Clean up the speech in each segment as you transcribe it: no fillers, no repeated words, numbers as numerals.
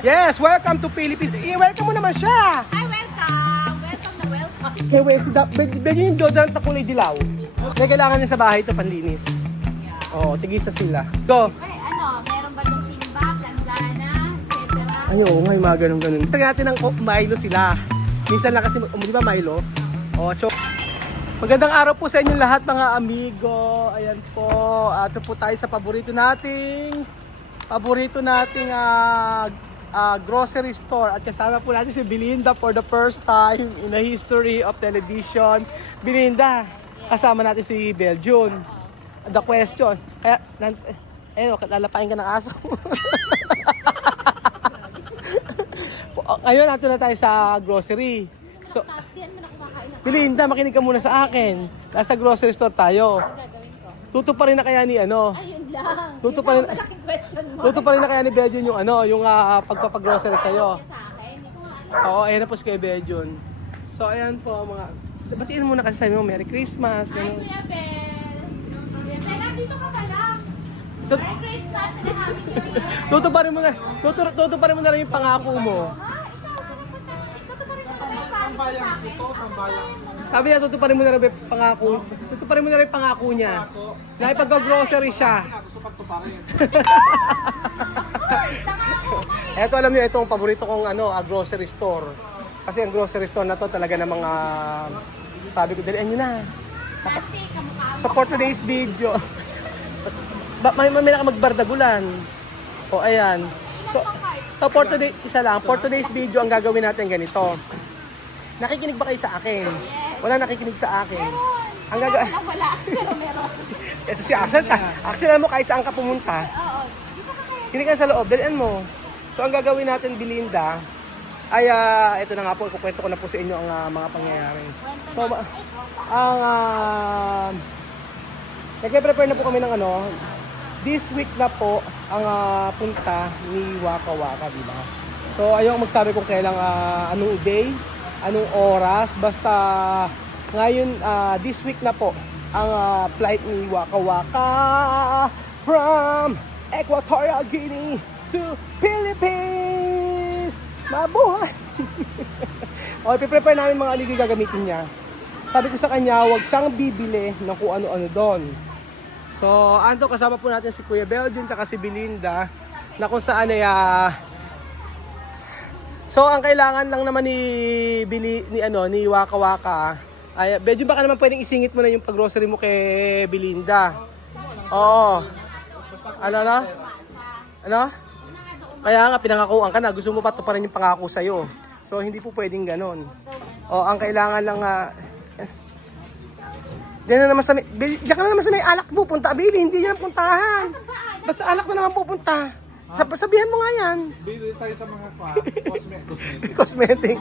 Yes, welcome to Philippines. I-welcome mo naman siya. Hi, welcome! Welcome na welcome. Hey, Wesley, bigyan yung deodorant na kulay dilaw. May kailangan niya sa bahay ito, panlinis. Oo, tigisa sila. Go! Ay, meron ba dong timba, planggana, etc.? Ay, oo nga, yung mga ganun-ganun. Tagyan natin ng Milo sila. Minsan lang kasi, di ba Milo? Oo, magandang araw po sa inyo lahat mga amigo. Ayan po, ito po tayo sa paborito nating grocery store. At kasama po natin si Belinda for the first time in the history of television. Belinda, kasama natin si Belgium. The question, kaya, lalapain ka ng aso. Ngayon, nato na tayo sa grocery. So, Belinda, makinig ka muna sa akin. Nasa grocery store tayo. Tutuparin na kaya ni ano? Ayun lang. Tuto pa rin, Malaking question mo. tutuparin na kaya ni Belgium yung ano, yung pagpapag-grocery sa'yo. Sa akin, hindi ko nga alam. Oo, ayan na po si kay Belgium. So, ayan po mga... Batiin muna kasi sabi mo, Merry Christmas. Hi, Ganun. Kuya Bel. Kuya Bel, nandito ka pala. Tut- Merry Christmas and Happy New Year. Tutuparin mo na, tutuparin mo na rin yung pangako mo. Ikaw pa rin sa akin. Sabi niya, tutuparin mo na rin yung pangako. Tutuparin mo na rin yung pangako niya. Na ipag-grocery siya. Eto, alam niyo, ito ang paborito kong grocery store. Kasi ang grocery store na to talaga ng mga... Sabi ko, dalian nyo na. Plastic, kamukha mo. Support today's video. May nakamagbardagulan. O, ayan. So for today, isa lang. For today's video, ang gagawin natin ganito. Nakikinig ba kayo sa akin? Wala nakikinig sa akin. Ang gagawin... Wala. Pero meron. Ito si Axel. Axel, alam mo kahit saan ka pumunta. Oo. Di ba kaya? Hindi ka sa loob, dalian mo. So ang gagawin natin, Belinda, ay ito na nga po, ikukwento ko na po sa inyo ang mga pangyayari. So, nagpe-prepare na po kami ng this week na po ang punta ni Waka Waka, di ba? So ayoko magsabi kung kailang anong day, anong oras, basta ngayon, this week na po ang flight ni Waka Waka from Equatorial Guinea to Philippines! Mabuhay! O, ipiprepare namin mga aligay gagamitin niya. Sabi ko sa kanya, huwag siyang bibili ng kung ano-ano doon. So, ando kasama po natin si Kuya Belgium at si Belinda na kung saan ay so, ang kailangan lang naman ni Waka Waka ay, Belgium, baka naman pwedeng isingit mo na yung pag-grocery mo kay Belinda. Oo. Ano? Kaya nga, pinangakuan ka na. Gusto mo pa ito pa rin yung pangako sa'yo. So, hindi po pwedeng ganon. O, ang kailangan lang diyan ka na naman sa may alak pupunta, Billy. Hindi yan puntahan. Basta alak na naman pupunta. Sabihan mo nga yan. Bili tayo sa mga Cosmetic.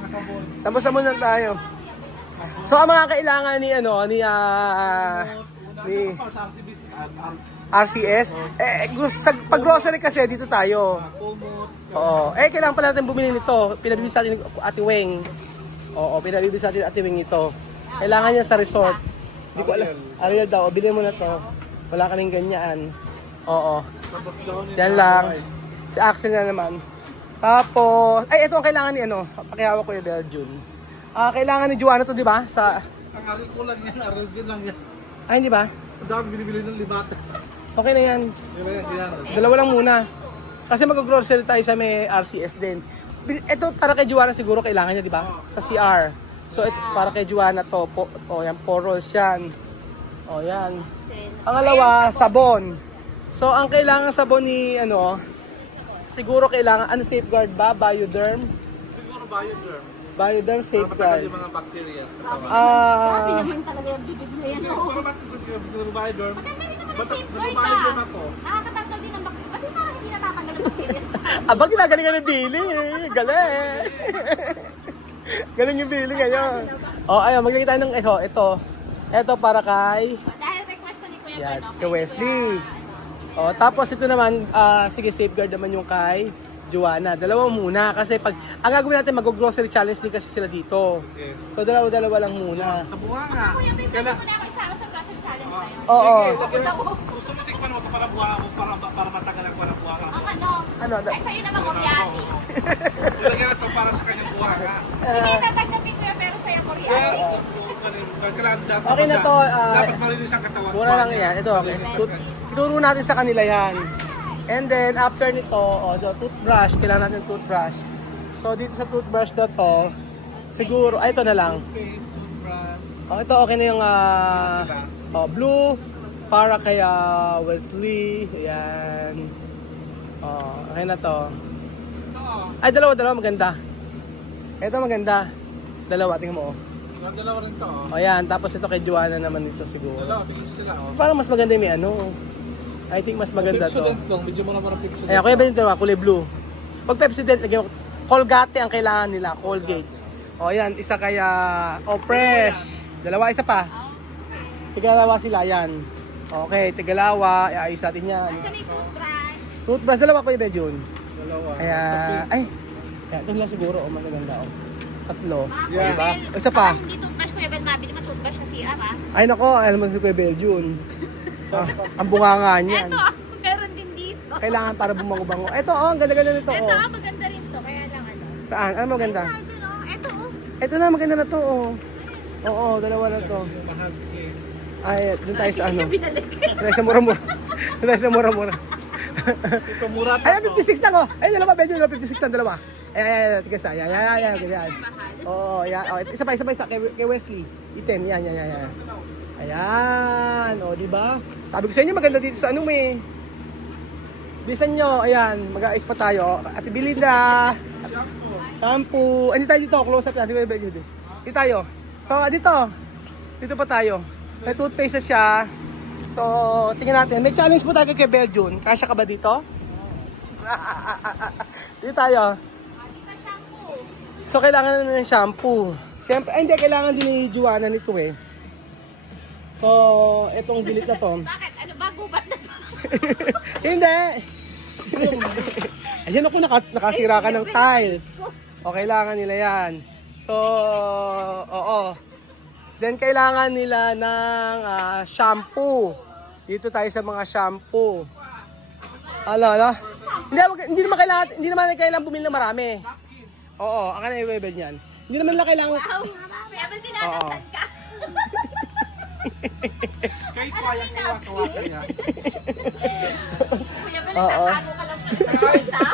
Sabon-sabon lang tayo. So, ang mga kailangan ni RCS, pag-grocery kasi dito tayo. Oo. Kailangan pala natin bumili nito. Pinabili sa atin Ate Weng. Oo, pinabili sa atin Ate Weng ito. Kailangan niya sa resort. Hindi ko alam. Ariel daw, bilhin mo na to. Wala kaming ganyan. Oo. Yan lang. Si Axel na naman. Tapos, ito ang kailangan ni pakihawa ko yung Belgium. Kailangan ni Joanna to, di ba? Ang aral ko lang yan, aral din lang yan. Ay, hindi ba? Ang dami binibili ng libata. Okay na yan. Yan. Dalawa lang muna. Kasi mag-grocery tayo sa may RCS din. Ito para kay Joanna siguro kailangan niya, di ba? Sa CR. So, ito para kay Joanna to. Yan, 4 rolls yan. O, yan. Pangalawa, sabon. So, ang kailangan sabon ni, siguro kailangan, safeguard ba? Bioderm? Siguro Bioderm. Bioderm Para safeguard. matagal yung mga bacteria. Grabe naman talaga yung bibig mo yan. Para matagal yung Bioderm. Maganda rin naman ang Ba't safeguard nag-Bioderm ako? Nakakatanggal din ang bacteria. Ba't yung parang hindi natatanggal ang bacteria? Aba, ginagalingan ni Billy. Galing. Galing yung Billy ngayon. O, ayun, maglagay tayo ng ito. Ito para kay... Dahil request ni Kuya Yan, Bel, kay Wesley. O, tapos ito naman, sige, safeguard naman yung kay Joanna. Dalawa muna kasi ang gagawin natin, mag-grocery challenge din kasi sila dito. Okay. So, dalawa lang muna. Sa bunga nga. Kuya Bel, pwede ko na ako isama sa grocery challenge na yun. Oo. Gusto mo tikman mo ito para buha mo, para matagal ang para buha ka. Ang Ano? ay sa'yo naman kuryari. Sige, tatanggapin ko yan, pero sa'yo Kaya, kuryente. kailangan dapat Okay na to, dapat malinis ang katawan. Mura lang yan. Ito, okay. Ituro natin sa kanila yan. And then, after nito, the toothbrush. Kailangan natin toothbrush. So, dito sa toothbrush na to, siguro, ito na lang. Paste, toothbrush. Ito, okay na yung blue. Para kay Wesley. Ayan. Okay na to. Ay, dalawa, maganda. Ito maganda. Dalawa, tingnan mo. Yung dalawa rin to. Ayan, tapos ito kay Joanna naman ito siguro. Dalawa, tigil sila. Parang mas maganda yung may ano. I think mas maganda to. Pepsodent lang, medyo mo naman ang Pepsodent. Ayan, kuya Benito, kulay blue. Pag Pepsodent, lagyan mo, Colgate ang kailangan nila, Colgate. O ayan, isa kaya, fresh. Dalawa, isa pa. Tigalawa sila, yan. Okay, tigalawa, iayos natin yan. Saan yung toothbrush? Toothbrush, dalawa kuya Benjon. Dalawa. Kaya, ito lang siguro, mas maganda. Tatlo. Yeah. Diba? Isa pa. Hindi toothbrush, Kuya Bel, mabili mo toothbrush sa CR, ah. Ay nako, alam mo si Kuya Benjon. Ang bunganga niyan. Eto, meron din dito. Kailangan para bumango-bango. Ito, ang ganda-ganda nito. Eto, maganda rin to, kaya lang ano. Saan? Ano maganda? Imagine, oh. Eto, oh. Ito na, maganda na to. Oo, dalawa na to. Mahal si Ken. Ay, dun tayo sa ano. Binalik. Dun tayo sa mura-mura. Dun tayo sa mura-mura. Ito mura to. Ay, 56 na ko. Ay, dalawa, medyo 56 na dalawa. Ay, tigas na. Yan. Oo, yan. Oh, isa pa. Kay Wesley. Item, yan. Ayan, di ba? Sabi ko sa inyo, maganda dito sa ano may. Bilisan nyo, ayan, mag-aayos pa tayo. Ate Belinda. Shampoo. Hindi tayo dito, close up yan. Dito tayo. So, dito pa tayo. May toothpaste na siya. So, tingnan natin. May challenge po tayo kay Beljun. Kasya ka ba dito? Dito tayo. So, kailangan na ng shampoo. Siyempre, hindi, kailangan din ni Joanna nito eh. So, etong gilit na to. Bakit? Ano ba? Gubat na ba? Hindi! Ayan ako, nakasira ka ng tiles. O, kailangan nila yan. So, oo. Then, kailangan nila ng shampoo. Dito tayo sa mga shampoo. Ala. Hindi naman kailangan bumili ng marami. Oo, ang kanina i-webel niyan. Hindi naman nila kailangan... Wow! Kuya Bel, tinatagtan ka. Kaya sayang kaya kawakan niya. Kuya Bel, nagtatago ka lang sa short, ah.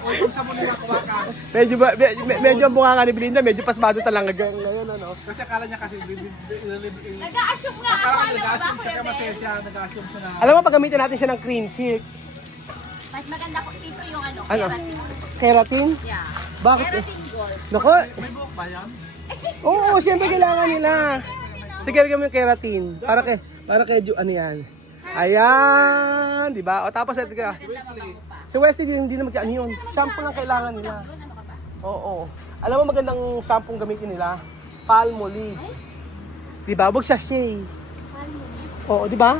O yung sabon nila kawakan. Medyo ang bunga nga ni Belinda, medyo pasmado talaga ngayon, ano. Kasi akala niya kasi Nag-a-assume nga ako. akala Alam mo ba, nag-assume siya Kuya ka masaya Bel? siya, nag-assume siya na Alam mo, pag gamitin natin siya ng cream silk, Mas maganda po dito yung ano, Ano? keratin. keratin, Yeah. Bakit? Keratin gold. nako, may buhok ba yan? oo, siyempre kailangan nila. Sige, bigyan mo yung keratin. Para kay ano yan. Ayan, di ba? O tapos, Wesley. si Wesley hindi na ano yun. Shampoo lang kailangan nila. Oo. Alam mo magandang shampoo gamitin nila? Palmolive. Di ba? Huwag siya shea. Oo, di ba?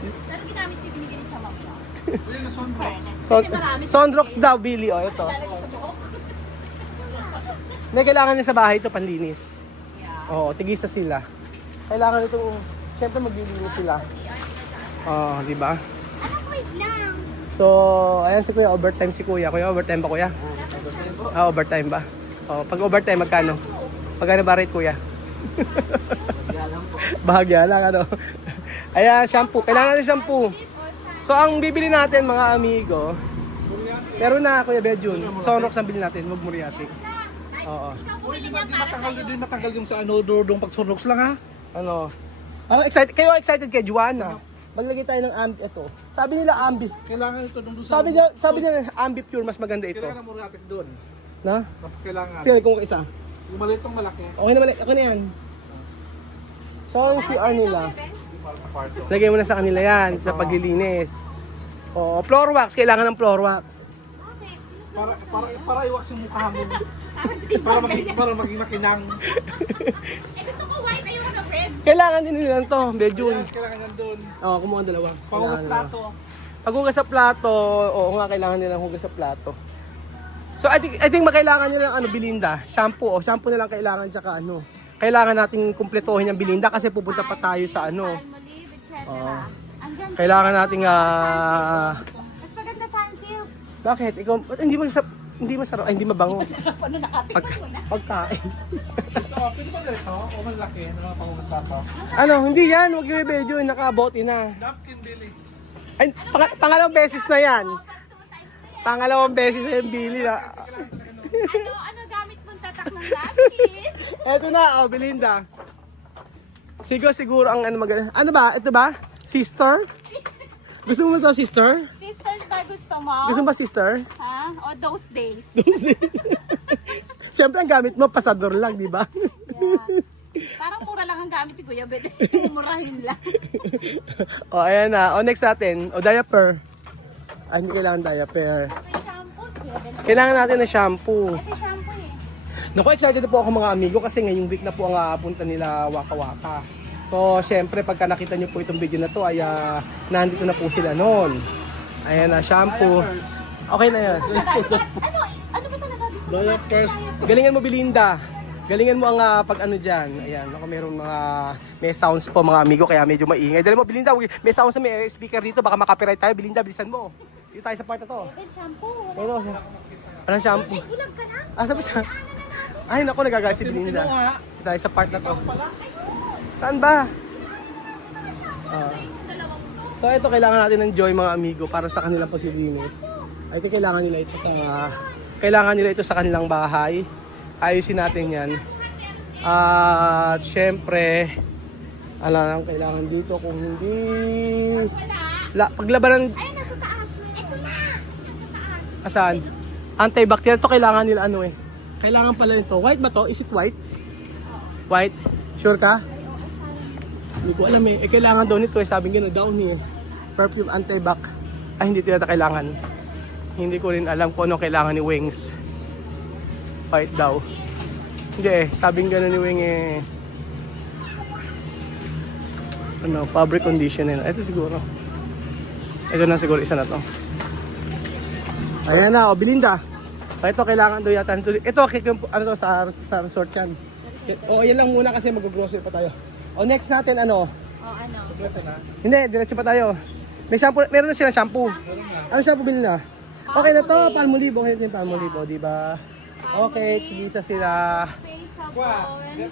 Pero ginamit ko binigyan ni Chamang siya. Ayun na sombra. Sondrox daw, Billy. O, ito. Lalagay sa buhok. Hindi, kailangan niya sa bahay ito, panlinis. Oo, tigisa sila. Kailangan itong, syempre maglilinis sila. Oo, di ba? Anak, wait lang. So, ayan si Kuya, overtime si Kuya. Kuya, overtime ba Kuya? Overtime ba? Oh, pag overtime, magkano? Magkano ba rate Kuya? Bahagya lang, ano? Ayan, shampoo. Kailangan natin shampoo. So, ang bibili natin, mga amigo, meron na Kuya Bejun. Sonrox ang bili natin, huwag Muriati. Oo. Uy, di matanggal yung sa ano, doon pagsunox lang ha? Ano? Parang excited. Kayo excited kay Juana. Maglagay tayo ng ambi ito. Sabi nila ambi. Kailangan ito doon sa... Sabi nila ambi pure mas maganda ito. Kailangan mo natin doon. Na? Kailangan. Sige, kung isa. Yung malitong malaki. Okay naman, ako na yan. So, yung CR nila. Kwarto. Lagay mo na sa kanila yan, sa paglilinis. Oo, floor wax. Kailangan ng floor wax. Para iwas yung mukha mo. Para maging makinang. Eh, gusto ko white, ayoko na red. Kailangan din nila to, Bejun. Kailangan yan doon. Oo, kumuha ng dalawa. Pangugas Kailangan nila. plato. Paghugas sa plato, oo nga, kailangan nila hugas sa plato. So, I think makailangan nila ng Belinda. Shampoo, shampoo na lang kailangan, tsaka ano. Kailangan nating kumpletuhin yung Belinda kasi pupunta pa tayo sa ano. Palmolive, etc. Oo. Andyan, Kailangan nating mas maganda sunsilk. bakit? Ikaw, ba't hindi mo sa... hindi masarap, ay hindi mabango. Sarap ano, nakatikman mo na. Pagkain. Ito, pwede ba ganito? O malaki? Ano ang pangunasato? Ano, hindi yan, huwag yung medyo, nakabote na. Napkin Billy. Ay, pangalawang beses na yan. Pangalawang beses na yung Billy na. Ano gamit mong tatak ng gamit? Eto na, oh, Belinda. Siguro ang ano mag... Ano ba? Ito ba? Sister? Gusto mo ito, sister? Sisters ba gusto mo? Gusto mo ba sister? Ha? O those days? Siyempre, ang gamit mo, pasador lang, di ba? Yeah. Parang mura lang ang gamit ni Kuya Bet. Mumurahin lang. O, ayan na. O, next natin. O, diaper. Ay, hindi kailangan diaper. Ito yung shampoo. Kuya Bet. Kailangan natin ng shampoo. Ito yung shampoo eh. Naku, excited na po ako mga amigo kasi ngayong week na po ang punta nila Waka Waka. So, syempre, pagka nakita nyo po itong video na to, ay nandito na po sila noon. Ayan na, shampoo. Okay na yan. Ano ba talaga dito? Diapers. Galingan mo, Belinda. Galingan mo ang pag ano dyan. Ayan, ako meron may sounds po mga amigo, kaya medyo maingay. Dali mo, Belinda, may sounds na may speaker dito, baka makapiright tayo. Belinda, bilisan mo. Dito tayo sa part na to. Ito yung shampoo. Ano? Anong shampoo? Ay, bulag ka na. Sabi siya. Ay, naku, nagagalit si Belinda. Dito tayo sa part na to. Saan ba? So, ito kailangan natin ng joy mga amigo para sa kanilang paglilinis. Ay, ito kailangan nila ito sa kanilang bahay. Ayusin natin 'yan. At syempre, lang kailangan dito kung hindi paglabanan. Ay, nasa taas. Ito na. Nasa taas. Asan? Antibacterial to kailangan nila ano eh. Kailangan pala ito. White ba to? Is it white? White? Sure ka? Hindi ko alam eh. Kailangan daw nito eh. Sabi nga down here. Perfume anti-bac. Ay, hindi ito yata kailangan. Hindi ko rin alam kung ano kailangan ni Wings. White daw. Hindi eh. Sabi nga ni Wing eh. Ano, fabric conditioner. Ito siguro. Ito na siguro isa na to. Ayan na, o Belinda. Ito kailangan daw yata. Ito, ano to sa resort yan. O, yan lang muna kasi mag-grocery pa tayo. O, next natin ano? O ano? Hindi, diretso pa tayo. May shampoo, meron na sila shampoo. Ano shampoo bilhin na? Okay na to, Palmolive. Okay na yung Palmolive, o, diba? Okay, tigisa sila. Face sabon.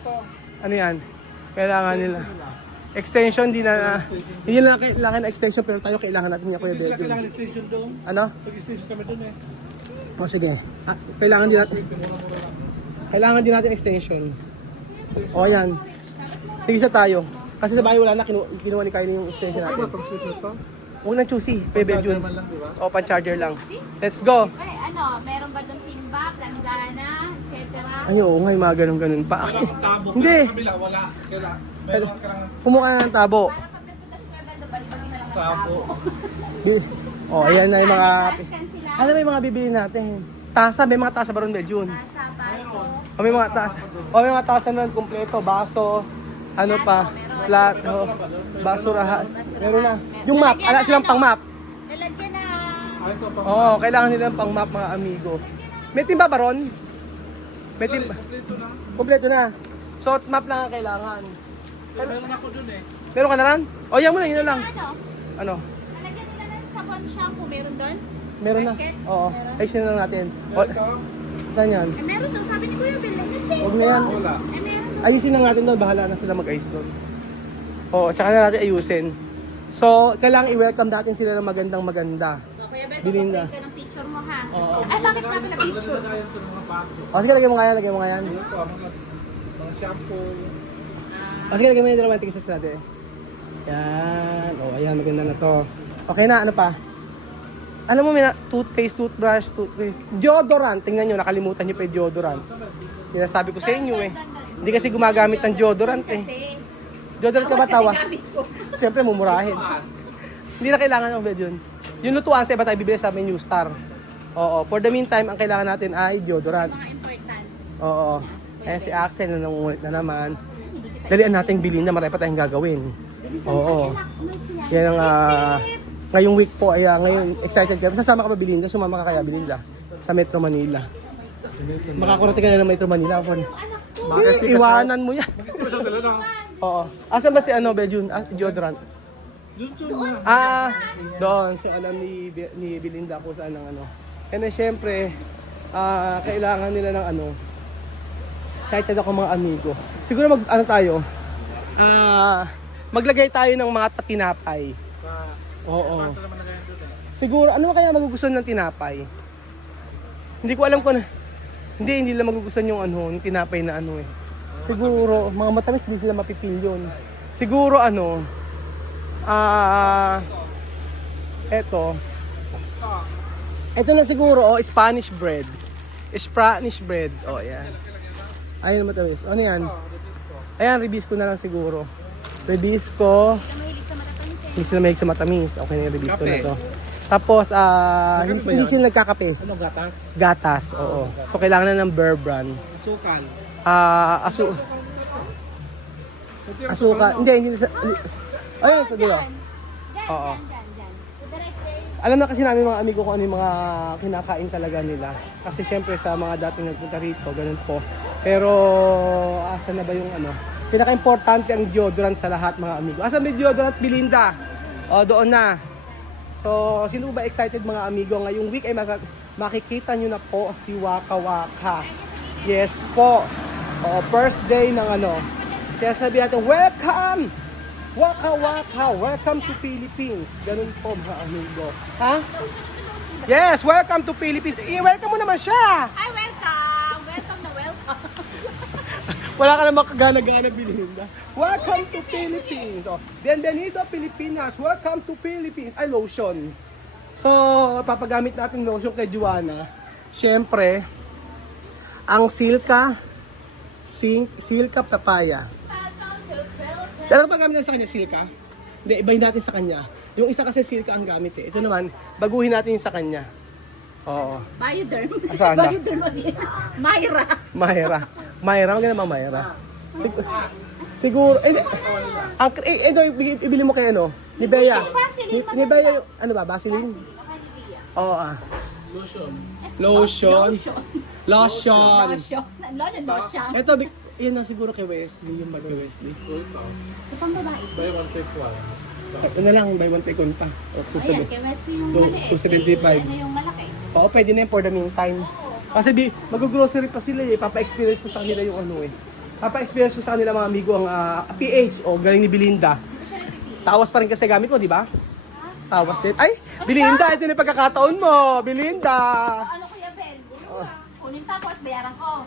Ano yan? Kailangan nila. Extension, hindi na kailangan na extension, pero tayo kailangan natin niya, Kuya Hindi sila Belgium. kailangan extension doon. Ano? Pag-extension kami doon eh. O, sige. Kailangan din natin. Kailangan din natin extension. O, yan. Tigisa tayo. Kasi sa bahay wala na, kinuha ni Kylie yung extension Ano natin. ba pag-extension to? Huwag nang choosy, Kuya Belgium. Naman lang, di ba? O, pan-charger lang. Let's go! Ay, ano? Meron ba doon timba, planggana, etc.? Ay, oo nga, yung mga ganun-ganun pa. Walang tabo. Hindi. Sa kabila, wala. Kailangan. Meron kailangan Pumuka na ng tabo. Para pag nagpunta si Kuya Bendo, balibagin na lang ang tabo. O, ayan na yung mga... Scan sila. Ano ba yung mga bibili natin? Tasa, may mga tasa ba ron, Belgium? Sa paso. O, may mga tasa. O, may mga tasa na kumpleto. Baso, ano pa, plato, basurahan. Meron na. Yung map, ala silang pang map. Lalagyan na. Ay, ito pa. Oo, kailangan nilang pang map mga amigo. May timba ba ron? May timba. Kompleto na. Kompleto na. So, map lang ang kailangan. Meron ako doon eh. Meron ka na ran? O, yan mo na, yun na lang. Ano? Ano? Lalagyan nila ng sabon shampoo. Meron doon? Meron na. Oo. Ayusin na lang natin. O, Meron ka? saan yan? Eh, meron doon. Sabi ni Kuya Bill. Huwag na yan. Wala. Eh, meron doon. Ayusin lang natin doon. Bahala na sila mag-ayos doon. Oo, tsaka na natin ayusin. So, kailangan i-welcome natin sila ng magandang-maganda. O, Kuya Beto, Bilhin na. mag-take ka ng picture mo ha. Oo. Ay, bakit nga pala picture? Nalagay ito ng mga paso. O, sige, lagyan mo nga yan, lagyan mo nga yan. Ito, mga shampoo. O, sige, lagyan mo yung dalawang tigis natin. Yan. O, ayan, maganda na to. Okay na, ano pa? Alam mo, may toothpaste, toothbrush, deodorant. Tingnan nyo, nakalimutan nyo pa yung deodorant. Sinasabi ko sa inyo eh. Hindi kasi gumagamit ng deodorant eh. Kasi, Deodorant ka ba tawa? gamit ko. Siyempre, mumurahin. Hindi na kailangan ng yun. Yung lutuan sa iba tayo bibili sa Menu Star. Oo. For the meantime, ang kailangan natin ay deodorant. Mga important. Oo. Kaya si Axel na nangungulit na naman. Dalian natin bilhin na marami pa tayong gagawin. Oo. Yan ang ngayong week po ay ngayon excited ka. Sasama ka ba Belinda? Sumama ka kaya Belinda? Sa Metro Manila. Makakurati ka na ng Metro Manila. Iwanan mo yan. Mag-isip sa dala na. Oo. Asan ba si ano, Bejun? Deodorant? Doon. Doon. So, alam ni Belinda kung saan ang ano. And then, syempre, kailangan nila ng ano. Excited ako mga amigo. Siguro ano tayo? Maglagay tayo ng mga tinapay. Oo. Siguro, ano kaya magugustuhan ng tinapay? Hindi ko alam kung hindi nila magugustuhan yung ano, yung tinapay na ano eh. Siguro, mga matamis hindi nila mapipil yun. Siguro ano, Ito na siguro, Spanish bread. Spanish bread, yan. Ayun matamis. Ano yan? Ayan, ribisco na lang siguro. Ribisco. Hindi sila mahilig sa matamis. Okay na yung ribisco na to. Tapos, hindi sila nagkakape. Ano, gatas? Gatas, oo. So, kailangan na ng Bear Brand. Asukal. Asuka. Hindi. Ayun, so dito. Oo. Alam na kasi namin mga amigo kung ano yung mga kinakain talaga nila. Kasi syempre sa mga dating nagpunta rito, ganun po. Pero, asa na ba yung ano? Pinaka-importante ang deodorant sa lahat mga amigo. Asa may deodorant, Belinda? Doon na. So, sino ba excited mga amigo? Ngayong week ay makikita nyo na po si Waka Waka. Yes po. First day ng ano. Kaya sabi natin, welcome! Waka Waka, welcome to Philippines. Ganun po mga amigo. Ha? Yes, welcome to Philippines. I-welcome mo naman siya. Hi, welcome! Welcome na welcome. Wala ka namang kagana-gana Belinda. Welcome to Philippines. Bienvenido Pilipinas. Welcome to Philippines. Ay, lotion. So, papagamit natin lotion kay Juana. Siyempre, ang Silka Papaya. Saan ba gamit natin sa kanya? Silka? Hindi, ibahin natin sa kanya. Yung isa kasi Silka ang gamit eh. Ito naman, baguhin natin yung sa kanya. Oo. Bioderm. Saan na? Bioderm ulit. Myra. Mayra, maganda mga Mayra. Siguro, ito, ibili mo kay ano? Ni Bea. Ni Bea, ano ba? Vaseline? Oo Lotion. Lotion. Ito, yun na siguro kay Wesley, yung kay Wesley. Sa pambabae. Buy one take one. Ito na lang, buy one take one pa. Ayan, kay Wesley yung Do- maliit. 275. Ano yung malaki? Oo, pwede na yun for the meantime. Kasi mag-grocery pa sila eh. Papa-experience ko sa kanila yung ano eh. Papa-experience ko sa kanila mga amigo ang PH o galing ni Belinda. Tawas pa rin kasi gamit mo, di ba? Tawas din. Ay, Belinda, ito na yung pagkakataon mo. Belinda! Ano Kuya Bel? Kunin tapos, bayaran ko.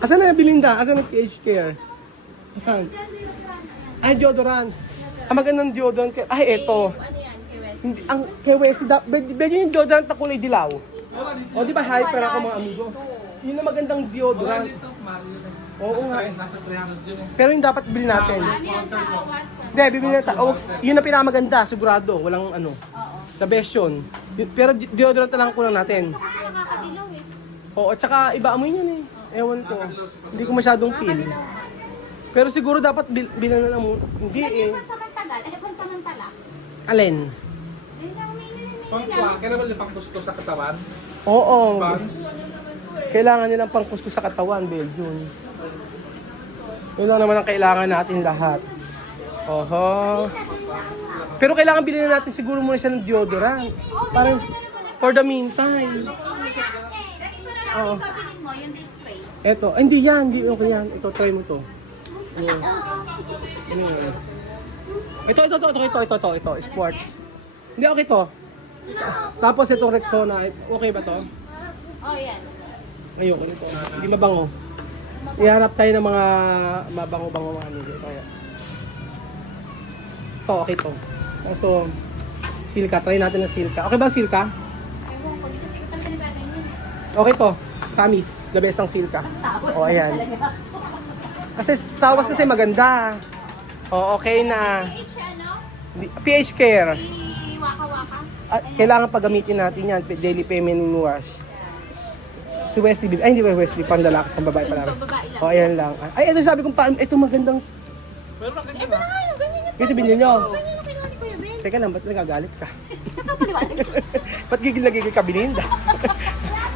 Asan na yung Belinda? Asan ang PH Care? Asan? Ay, deodorant. Magandang deodorant. Ay, eto. Ano yan, kay Wesley? Hindi, ang kay Wesley, bigyan yung deodorant na kulay dilaw. O, di ba hyper ako mga amigo? Yun ang magandang deodorant. Oo nga. Nasa 300 yun eh. Pero yung dapat bilhin natin. Ano yan sa WhatsApp? Hindi, bibili natin. Oh, yun ang pinakamaganda, sigurado. Walang ano. The best yun. Pero deodorant na lang kulang natin. Kasi nakakadilaw eh. Oo, at saka iba amoy yun eh. Ewan ko. Hindi ko masyadong feel. Pero siguro dapat bilan na lang mo. Hindi eh. Pansamantagal, pansamantala. Alin? Yun lang, may Kailan ba yung panggusto sa katawan? Oo. Spans? Kailangan nilang pangkuskus sa katawan, Belgium. Yun lang naman ang kailangan natin lahat. Oho. Pero kailangan bilhin na natin siguro muna siya ng deodorant. Parang for the meantime. Ganito na lang, ikaw bilhin mo, yung day spray. Eto. Ay, hindi yan. Hindi okay yan. Ito, try mo to. Ano yan? Ito. Sports. Hindi, okay to. Tapos itong Rexona. Okay ba to? Oh, yan. Ayoko nito. Hindi mabango. Iharap tayo ng mga mabango-bango mga nilo. Kaya. Ito, okay to. So, Silka. Try natin ng Silka. Okay ba ang Silka? Ewan ko, hindi kasi ko talaga nagagay yun. Okay to. Promise. The best ang Silka. O, ayan. Kasi tawas kasi maganda. O, okay na. PH, ano? PH Care. Waka-waka. Kailangan pagamitin natin yan. Daily feminine wash. Si Wesley, ay hindi ba Wesley, panlalaki, pambabae pala. Babae lang. O, ayan lang. Ay, ito sabi kong ito magandang, Pero bakit Ito na nga yung ganyan yung ito binili nyo. ganyan yung kinuha ni Kuya Ben. Teka lang, ba't nagagalit ka? Napapaliwanag ko. Ba't gigil ka, Belinda?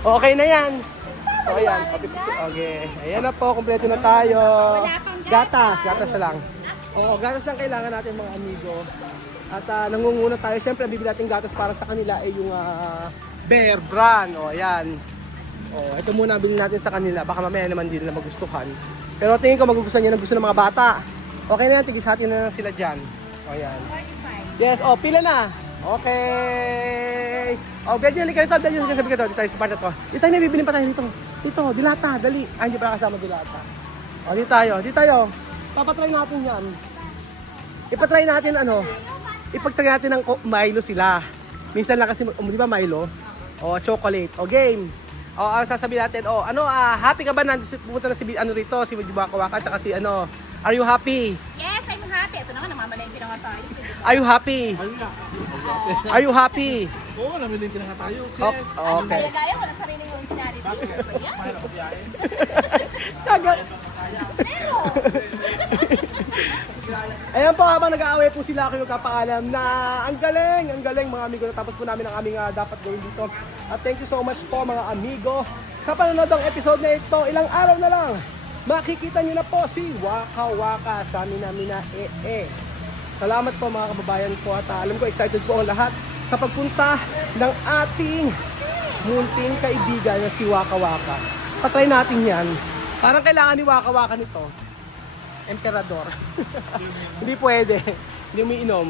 Okay na yan. So, ayan. Okay. Ayan na po, kompleto na tayo. Gatas na lang. Oo, gatas lang kailangan natin mga amigo. At nangunguna tayo. Siyempre, bibili natin gatas para sa kanila ay yung Bear Brand. O, ayan. O, ito muna bilhin natin sa kanila. Baka mamaya naman din nila magustuhan. Pero tingin ko magugustuhan niya ng gusto ng mga bata. Okay na yan, tigis-hati na lang sila dyan. O, ayan. 45. Yes, o, pila na. Okay. O, Bedyan, halika rito. Bedyan, halika sabi ka to. Dito tayo sa part na to. Dito tayo, may bibilin pa tayo dito. Dito, dilata, dali. Ah, hindi pa kasama dilata. O, dito tayo. Dito tayo. Papatry natin yan. Ipatry natin ano. Ipagtry natin ng Milo sila. Minsan lang kasi, di ba Milo? O, chocolate. O, game. O, ang sasabihin natin, o, ano, happy ka ba na pupunta na si, ano rito, si Waka Waka, tsaka si, ano, are you happy? Yes, I'm happy. Ito naman, namamalengke na nga tayo. Are you happy? Ayun nga. Are you happy? Oo, namilin ka na nga tayo. Sis. Anong Okay. gaya-gaya? Wala sariling originality. Ano ba yan? Mahirap ang biyahe. Kagat. Pero, Ayan po, habang nag-aaway po sila, ako yung kapaalam na ang galing mga amigo. Natapos po namin ang aming dapat gawin dito. At thank you so much po mga amigo. Sa panonood ng episode na ito, ilang araw na lang, makikita nyo na po si Waka Waka sa Minamina Salamat po mga kababayan ko at alam ko excited po ang lahat sa pagpunta ng ating munting kaibigan na si Waka Waka. Patry natin yan. Parang kailangan ni Waka Waka nito. Emperador. Hindi pwede. Hindi umiinom.